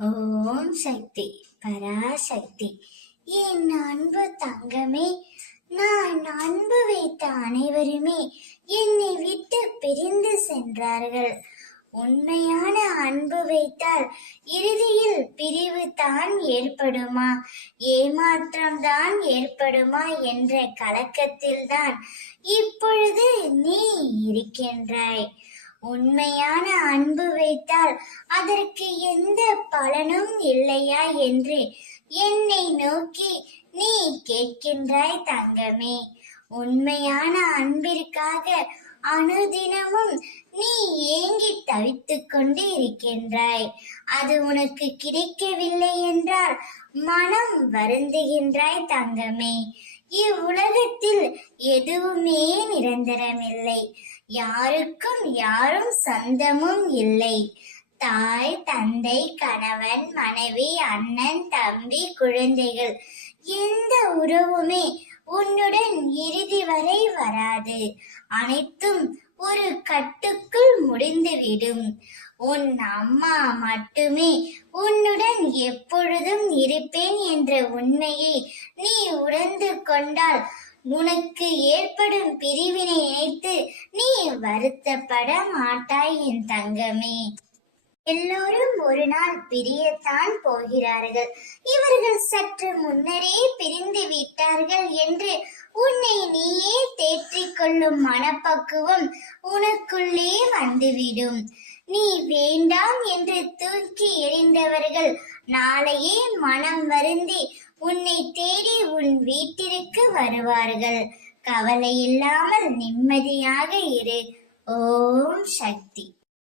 ஓம் சக்தி பராசக்தி. என் அன்பு தங்கமே, நான் அன்பு வைத்த அனைவருமே என்னை விட்டு பிரிந்து சென்றார்கள். உண்மையான அன்பு வைத்தால் இறுதியில் பிரிவு தான் ஏற்படுமா, ஏமாற்றம் தான் ஏற்படுமா என்ற கலக்கத்தில்தான் இப்பொழுது நீ இருக்கின்றாய். உண்மையான அன்பு வைத்தால் அதற்கு எந்த பலனும் இல்லையா என்று என்னை நோக்கி நீ கேட்கின்றாய் தங்கமே. உண்மையான அன்பிற்காக அனுதினமும் நீ ஏங்கி தவித்துக் கொண்டு இருக்கின்றாய். அது உனக்கு கிடைக்கவில்லை என்றால் மனம் வருந்துகின்றாய் தங்கமே. இவ்வுலகத்தில் எதுவுமே நிரந்தரமில்லை. யாருக்கும் யாரும் சொந்தமும் இல்லை. தாய், தந்தை, கணவன், மனைவி, அண்ணன், தம்பி, குழந்தைகள், எந்த உறவுமே உன்னுடன் இறுதி வரை வராது. அனைத்தும் ஒரு கட்டுக்குள் முடிந்துவிடும். உன் அம்மா மட்டுமே உன்னுடன் எப்பொழுதும் இருப்பேன் என்ற உண்மையை நீ உணர்ந்து கொண்டால் உனக்கு ஏற்படும் பிரிவினை நினைத்து நீ வருத்தப்பட மாட்டாய் என் தங்கமே. எல்லோரும் ஒரு நாள் பிரியத்தான் போகிறார்கள். இவர்கள் சற்று முன்னரே பிரிந்து விட்டார்கள் என்று உன்னை நீயே தேற்றிக் கொள்ளும் மனப்பக்குவம் உனக்குள்ளே வந்துவிடும். நீ வேண்டாம் என்று தூக்கி எறிந்தவர்கள் நாளையே மனம் வருந்தி உன்னை தேடி உன் வீட்டிற்கு வருவார்கள். கவலை இல்லாமல் நிம்மதியாக இரு. ஓம் சக்தி.